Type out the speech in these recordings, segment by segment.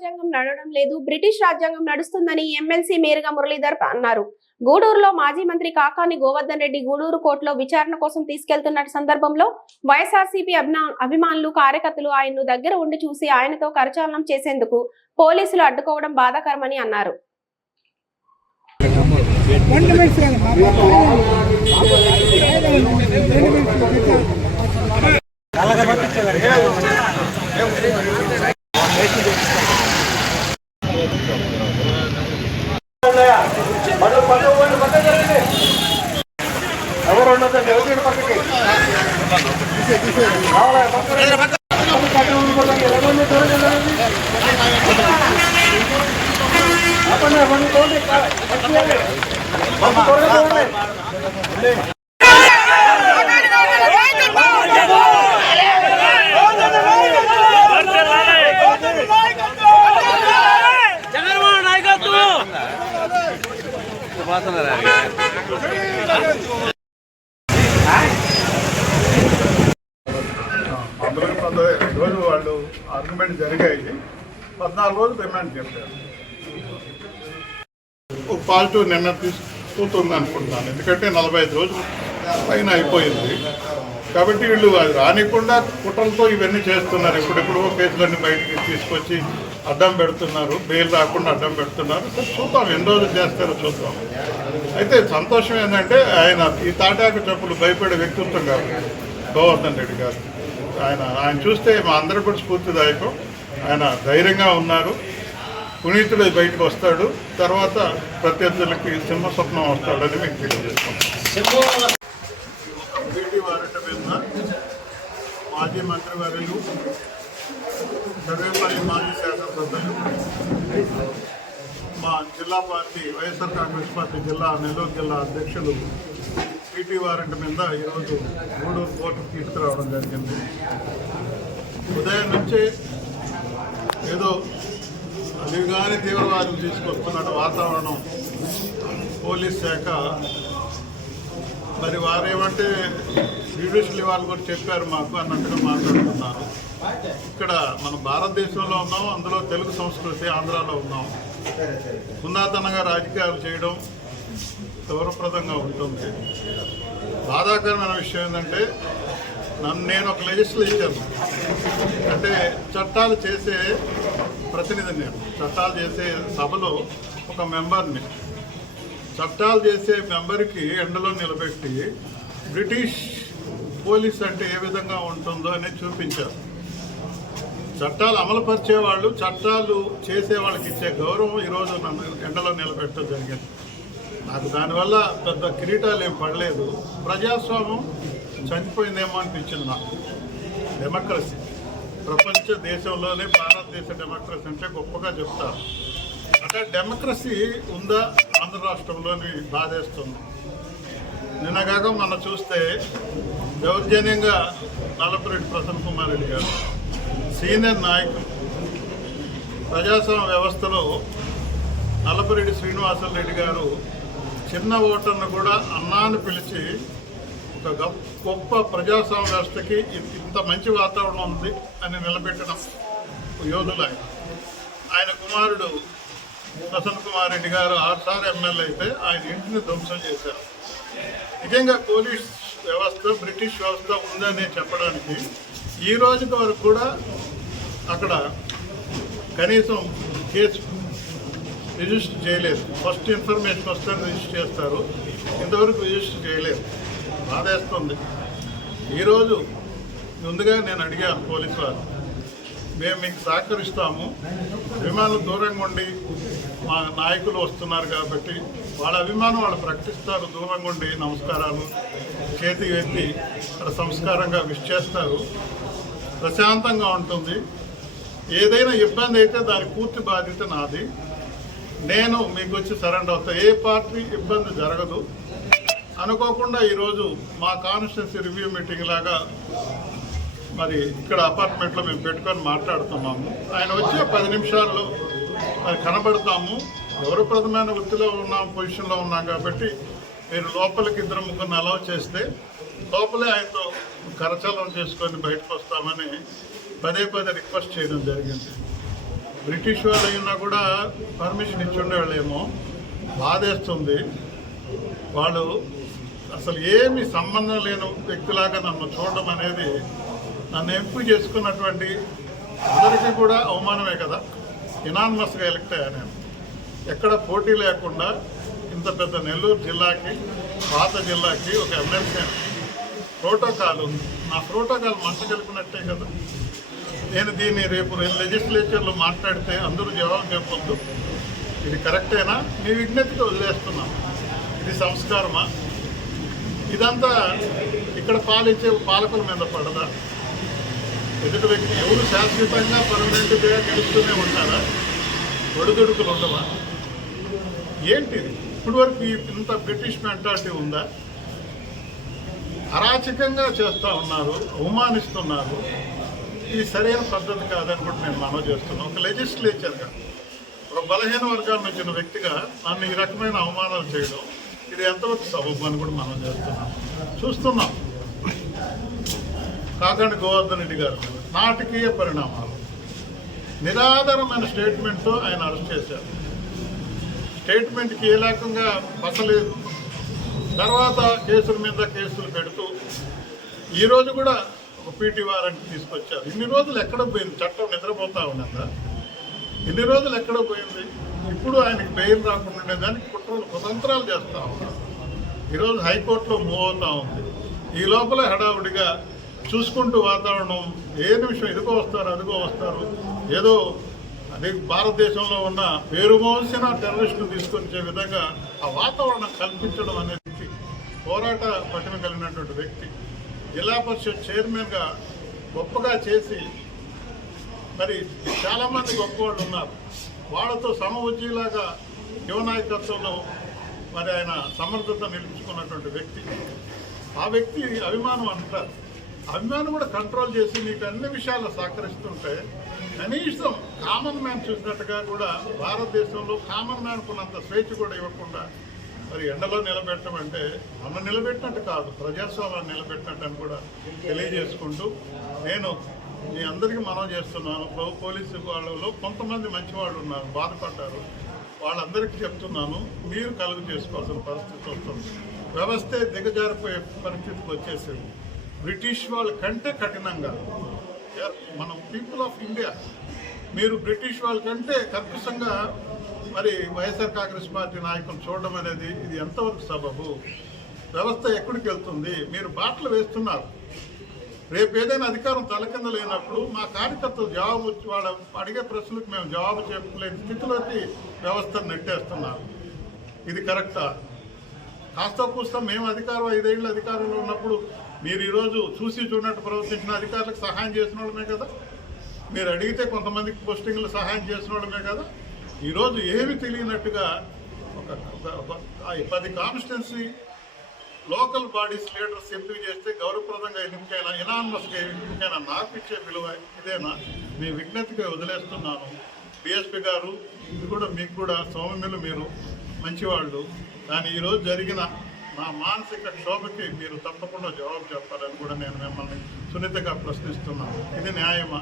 రాజ్యాంగం నడవడం లేదు, బ్రిటిష్ రాజ్యాంగం నడుస్తుందని ఎమ్మెల్సీ మేరుగా మురళీధర్ అన్నారు. గూడూరులో మాజీ మంత్రి కాకాని గోవర్ధన్ రెడ్డి గూడూరు కోర్టులో విచారణ కోసం తీసుకెళ్తున్న సందర్భంలో వైఎస్ఆర్సీపీ అభిమానులు కార్యకర్తలు ఆయన్ను దగ్గర ఉండి చూసి ఆయనతో కరచాలనం చేసేందుకు పోలీసులు అడ్డుకోవడం బాధాకరమని అన్నారు. రోజు వాళ్ళు ఆర్గ్యుమెంట్ జరిగాయి. 14 రోజులు రిమాండ్ చేశారు. పాజిటివ్ నిర్ణయం తీసుకుంటుంది అనుకుంటున్నాను. ఎందుకంటే 45 రోజులు పైన అయిపోయింది కాబట్టి వీళ్ళు అది రానికుండా కుట్రలతో ఇవన్నీ చేస్తున్నారు. ఇప్పుడెప్పుడో కేసులన్నీ బయటకి తీసుకొచ్చి అడ్డం పెడుతున్నారు, బెయిల్ రాకుండా అడ్డం పెడుతున్నారు. చూద్దాం ఎన్ని రోజులు చేస్తారో చూద్దాం. అయితే సంతోషం ఏంటంటే ఆయన ఈ తాటాకు చెప్పులు భయపడే వ్యక్తిత్వం కాదు గోవర్ధన్ రెడ్డి గారు. ఆయన చూస్తే మా అందరూ కూడా స్ఫూర్తిదాయకం. ఆయన ధైర్యంగా ఉన్నారు. పునీతుడు బయటకు వస్తాడు, తర్వాత ప్రత్యర్థులకి సింహ స్వప్నం వస్తాడని మీకు తెలియజేసుకుంటాం. మాజీ మంత్రివర్యులు, సర్వేపల్లి మాజీ శాసనసభ్యులు, మా జిల్లా పార్టీ వైఎస్ఆర్ కాంగ్రెస్ పార్టీ నెల్లూరు జిల్లా అధ్యక్షులు టీటీ వారెంట్ మీద ఈరోజు గూడూరు కోర్టుకు తీసుకురావడం జరిగింది. ఉదయం నుంచే ఏదో అదిగానే తీవ్రవాదం తీసుకొస్తున్నట్టు వాతావరణం పోలీస్ శాఖ మరి వారేమంటే జ్యుడిషియల్ వాళ్ళు కూడా చెప్పారు మాకు అన్నట్టుగా మాట్లాడుతున్నారు. ఇక్కడ మన భారతదేశంలో ఉన్నాం, అందులో తెలుగు సంస్కృతి ఆంధ్రాలో ఉన్నాం. సున్నాతనంగా రాజకీయాలు చేయడం గౌరవప్రదంగా ఉంటుంది. బాధాకరమైన విషయం ఏంటంటే నేను ఒక లెజిస్లేచర్, అంటే చట్టాలు చేసే ప్రతినిధిని, నేను చట్టాలు చేసే సభలో ఒక మెంబర్ని. చట్టాలు చేసే మెంబర్కి ఎండలో నిలబెట్టి బ్రిటిష్ పోలీస్ అంటే ఏ విధంగా ఉంటుందో అనేది చూపించారు. చట్టాలు అమలుపరిచే వాళ్ళు, చట్టాలు చేసే వాళ్ళకి ఇచ్చే గౌరవం ఈరోజు నన్ను ఎండలో నిలబెట్టడం జరిగింది. నాకు దానివల్ల పెద్ద కిరీటాలు ఏం పడలేదు. ప్రజాస్వామ్యం చనిపోయిందేమో అనిపించింది నాకు. డెమోక్రసీ ప్రపంచ దేశంలోనే భారతదేశ డెమోక్రసీ అంటే గొప్పగా చెప్తారు. అంటే డెమోక్రసీ ఉందా ఆంధ్ర రాష్ట్రంలోని బాధేస్తుంది. నిన్నగాక మొన్న చూస్తే దౌర్జన్యంగా నల్లపురెడ్డి ప్రసన్న కుమార్ రెడ్డి గారు సీనియర్ నాయకులు, ప్రజాస్వామ్య వ్యవస్థలో నల్లపురెడ్డి శ్రీనివాసరెడ్డి గారు చిన్న ఓటర్ను కూడా అన్నాన్ని పిలిచి ఒక గొప్ప ప్రజాస్వామ్య వ్యవస్థకి ఇంత మంచి వాతావరణం ఉంది అని నిలబెట్టిన యోధులు ఆయన కుమారుడు ప్రసన్న కుమార్ రెడ్డి గారు 6 సార్లు ఎమ్మెల్యే అయితే ఆయన ఇంటిని ధ్వంసం చేశారు. నిజంగా పోలీస్ వ్యవస్థ బ్రిటిష్ వ్యవస్థ ఉందని చెప్పడానికి ఈ రోజు వరకు కూడా అక్కడ కనీసం కేసు రిజిస్టర్ చేయలేదు. ఫస్ట్ ఇన్ఫర్మేషన్ వస్తే రిజిస్టర్ చేస్తారు, ఇంతవరకు రిజిస్టర్ చేయలేదు. బాధేస్తుంది. ఈరోజు ముందుగా నేను అడిగాను పోలీసు వారు, మేము మీకు సహకరిస్తాము, అభిమానులు దూరంగా ఉండి మా నాయకులు వస్తున్నారు కాబట్టి వాళ్ళ అభిమానం వాళ్ళు ప్రకటిస్తారు, దూరంగా ఉండి నమస్కారాలు చేతి ఎత్తి అక్కడ సంస్కారంగా విష్ చేస్తారు, ప్రశాంతంగా ఉంటుంది. ఏదైనా ఇబ్బంది అయితే దానికి పూర్తి బాధ్యత నాది. నేను మీకు వచ్చి సరెండర్ అవుతా. ఏ పార్టీ ఇబ్బంది జరగదు. అనుకోకుండా ఈరోజు మా కాన్స్టిట్యున్సీ రివ్యూ మీటింగ్ లాగా మరి ఇక్కడ అపార్ట్మెంట్లో మేము పెట్టుకొని మాట్లాడుతున్నాము. ఆయన వచ్చే 10 నిమిషాల్లో మరి కనబడతాము. గౌరవప్రదమైన వృత్తిలో ఉన్నాం, పొజిషన్లో ఉన్నాం కాబట్టి మీరు లోపలికి 2-3 అలౌ చేస్తే లోపలే ఆయనతో కరచాలనం చేసుకొని బయటకు వస్తామని పదే రిక్వెస్ట్ చేయడం జరిగింది. బ్రిటిష్ వాళ్ళు అయినా కూడా పర్మిషన్ ఇచ్చి ఉండేవాళ్ళేమో. బాధేస్తుంది. వాళ్ళు అసలు ఏమి సంబంధం లేని వ్యక్తిలాగా నన్ను చూడడం అనేది, నన్ను ఎంపిక చేసుకున్నటువంటి అందరికీ కూడా అవమానమే కదా. ఇనానిమస్గా ఎలక్ట్ అయ్యా నేను. ఎక్కడ పోటీ లేకుండా ఇంత పెద్ద నెల్లూరు జిల్లాకి, పాత జిల్లాకి ఒక ఎమ్మెల్సీ ప్రోటోకాల్ ఉంది. నా ప్రోటోకాల్ మంట కలిపినట్టే కదా. నేను దీన్ని రేపు లెజిస్లేచర్లో మాట్లాడితే అందరూ జవాబు చెప్పొద్దు. ఇది కరెక్టేనా? మీ విజ్ఞతకి వదిలేస్తున్నాం. ఇది సంస్కారమా? ఇదంతా ఇక్కడ పాలించే పాలకుల మీద పడదా? ఎదుటి వ్యక్తి ఎవరు శాశ్వతంగా పర్మనెంట్గా గెలుస్తూనే ఉంటారా? ఒడిదుడుకులు ఉండవా? ఏంటిది? ఇప్పటి వరకు ఇంత బ్రిటిష్ మెంటాలిటీ ఉందా? అరాచకంగా చేస్తూ ఉన్నారు, అవమానిస్తున్నారు. ఇది సరైన పద్ధతి కాదని కూడా నేను మనవి చేస్తున్నాను. ఒక లెజిస్లేచర్గా, ఒక బలహీన వర్గాల నుంచి వ్యక్తిగా నన్ను ఈ రకమైన అవమానాలు చేయడం, ఇది ఎంతవరకు సబబు అని కూడా మనం చూస్తున్నాం. కాకాని గోవర్ధన్ రెడ్డి గారు నాటకీయ పరిణామాలు, నిరాధారమైన స్టేట్మెంట్తో ఆయన అరెస్ట్ చేశారు. స్టేట్మెంట్కి ఏ రకంగా పసలేదు. తర్వాత కేసుల మీద కేసులు పెడుతూ ఈరోజు కూడా ఒక పీటీ వారెంట్ తీసుకొచ్చారు. ఇన్ని రోజులు ఎక్కడ పోయింది? చట్టం నిద్రపోతూ ఉన్నదా? ఇన్ని రోజులు ఎక్కడ పోయింది? ఇప్పుడు ఆయనకి బెయిల్ రాకుండా ఉండేదానికి కుట్రలు కుతంత్రాలు చేస్తూ ఉన్నారు. ఈరోజు హైకోర్టులో మూవ్ అవుతూ ఉంది. ఈ లోపల హడావుడిగా చూసుకుంటూ వాతావరణం, ఏ నిమిషం ఇదిగో వస్తారు అదిగో వస్తారు, ఏదో అది భారతదేశంలో ఉన్న పేరు మోసిన టెర్రరిస్టులు తీసుకొచ్చే విధంగా ఆ వాతావరణం కల్పించడం అనేది పోరాట పట్టున కలిగినటువంటి వ్యక్తి. జిల్లా పరిషత్ చైర్మన్గా గొప్పగా చేసి, మరి చాలామంది గొప్ప వాళ్ళు ఉన్నారు, వాళ్ళతో సమవుజ్జీలాగా యువ నాయకత్వంలో మరి ఆయన సమర్థత నిలుపుకున్నటువంటి వ్యక్తి. ఆ వ్యక్తి అభిమానం అంటారు. అభిమానం కూడా కంట్రోల్ చేసి మీకు అన్ని విషయాలు సహకరిస్తుంటే, కనీసం కామన్ మ్యాన్ చూసినట్టుగా కూడా భారతదేశంలో కామన్ మ్యాన్కు ఉన్నంత స్వేచ్ఛ కూడా ఇవ్వకుండా మరి ఎండలో నిలబెట్టడం అంటే మనం నిలబెట్టినట్టు కాదు, ప్రజాస్వామ్యాన్ని నిలబెట్టినట్టు అని కూడా తెలియజేసుకుంటూ నేను మీ అందరికీ మనం చేస్తున్నాను. పోలీసు వాళ్ళలో కొంతమంది మంచి వాళ్ళు ఉన్నారు, బాధపడ్డారు. వాళ్ళందరికీ చెప్తున్నాను, మీరు కలుగు చేసుకోవాల్సిన పరిస్థితి వస్తుంది. వ్యవస్థే దిగజారిపోయే పరిస్థితికి వచ్చేసింది. బ్రిటిష్ వాళ్ళ కంటే కఠినంగా మనం పీపుల్ ఆఫ్ ఇండియా, మీరు బ్రిటిష్ వాళ్ళ కంటే కర్కశంగా మరి వైఎస్ఆర్ కాంగ్రెస్ పార్టీ నాయకులు చూడడం అనేది ఇది ఎంతవరకు సబబు? వ్యవస్థ ఎక్కడికి వెళ్తుంది? మీరు బాటలు వేస్తున్నారు. రేపు ఏదైనా అధికారం తలకింద లేనప్పుడు మా కార్యకర్తలు జవాబు, వాళ్ళ అడిగే ప్రశ్నలకు మేము జవాబు చెప్పలేని స్థితిలోకి వ్యవస్థను నెట్టేస్తున్నారు. ఇది కరెక్టా? కాస్త కూస్తా మేము 5 ఏళ్ళ అధికారంలో ఉన్నప్పుడు మీరు ఈరోజు చూసి చూడనట్టు ప్రవర్తించిన అధికారులకు సహాయం చేసిన వాళ్ళమే కదా. మీరు అడిగితే కొంతమందికి పోస్టింగ్లు సహాయం చేసిన వాళ్ళమే కదా. ఈరోజు ఏమి తెలియనట్టుగా ఒక 10 కాన్స్టిట్యున్సీ లోకల్ బాడీస్ లీడర్స్ ఎంపిక చేస్తే గౌరవప్రదంగా ఎన్నికైనా, ఇనానిమస్గా ఎన్నికైనా నాకు ఇచ్చే విలువ ఇదేనా? మీ విజ్ఞతగా వదిలేస్తున్నాను. డిఎస్పీ గారు, ఇది కూడా మీకు కూడా సౌమ్యులు, మీరు మంచివాళ్ళు. కానీ ఈరోజు జరిగిన నా మానసిక క్షోభకి మీరు తప్పకుండా జవాబు చెప్పాలని కూడా నేను మిమ్మల్ని సున్నితంగా ప్రశ్నిస్తున్నాను. ఇది న్యాయమా?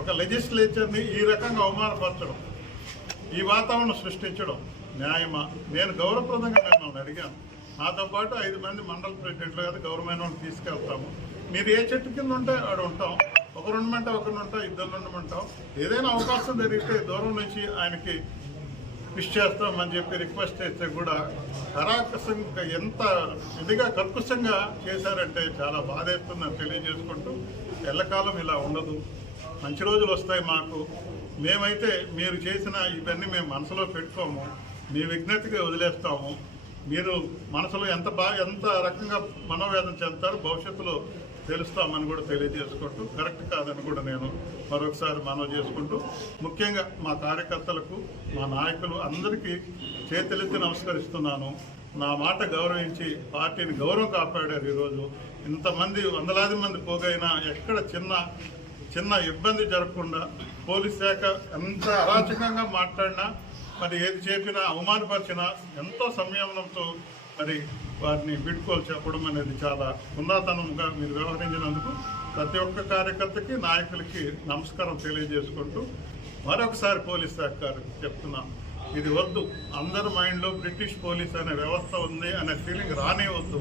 ఒక లెజిస్లేచర్ని ఈ రకంగా అవమానపరచడం, ఈ వాతావరణం సృష్టించడం న్యాయమా? నేను గౌరవప్రదంగా మిమ్మల్ని అడిగాను. నాతో పాటు 5 మంది మండల ప్రెసిడెంట్లు కదా గౌరవమైన వాళ్ళని తీసుకెళ్తాము. మీరు ఏ చెట్టు కింద ఉంటే ఆడ ఉంటాం. ఒకరు ఉండమంటే ఒకరు ఉంటాం, 2 ఉండమంటాం. ఏదైనా అవకాశం జరిగితే దూరం నుంచి ఆయనకి విష్ చేస్తామని చెప్పి రిక్వెస్ట్ చేస్తే కూడా కరాకసంగా ఎంత ఇదిగా కర్కశంగా చేశారంటే చాలా బాధేస్తుందని తెలియజేసుకుంటూ, ఎల్లకాలం ఇలా ఉండదు, మంచి రోజులు వస్తాయి మాకు. మేమైతే మీరు చేసిన ఇవన్నీ మేము మనసులో పెట్టుకోము, మీ విజ్ఞతగా వదిలేస్తాము. మీరు మనసులో ఎంత రకంగా మనోవేదన చెందుతారో భవిష్యత్తులో తెలుస్తామని కూడా తెలియజేసుకుంటూ, కరెక్ట్ కాదని కూడా నేను మరొకసారి మనవి చేసుకుంటూ, ముఖ్యంగా మా కార్యకర్తలకు, మా నాయకులు అందరికీ చేతులెత్తి నమస్కరిస్తున్నాను. నా మాట గౌరవించి పార్టీని గౌరవం కాపాడారు. ఈరోజు ఇంతమంది 100లాది మంది పోగైనా ఎక్కడ చిన్న ఇబ్బంది జరగకుండా పోలీస్ శాఖ ఎంత అరాచకంగా మాట్లాడినా, మరి ఏది చెప్పినా, అవమానపరిచినా ఎంతో సంయమనంతో మరి వారిని బిడ్కోలు చెప్పడం అనేది చాలా ఉన్నతనంగా మీరు వ్యవహరించినందుకు ప్రతి ఒక్క కార్యకర్తకి, నాయకులకి నమస్కారం తెలియజేసుకుంటూ మరొకసారి పోలీస్ శాఖ చెప్తున్నాం, ఇది వద్దు. అందరి మైండ్లో బ్రిటిష్ పోలీస్ అనే వ్యవస్థ ఉంది అనే ఫీలింగ్ రానివద్దు.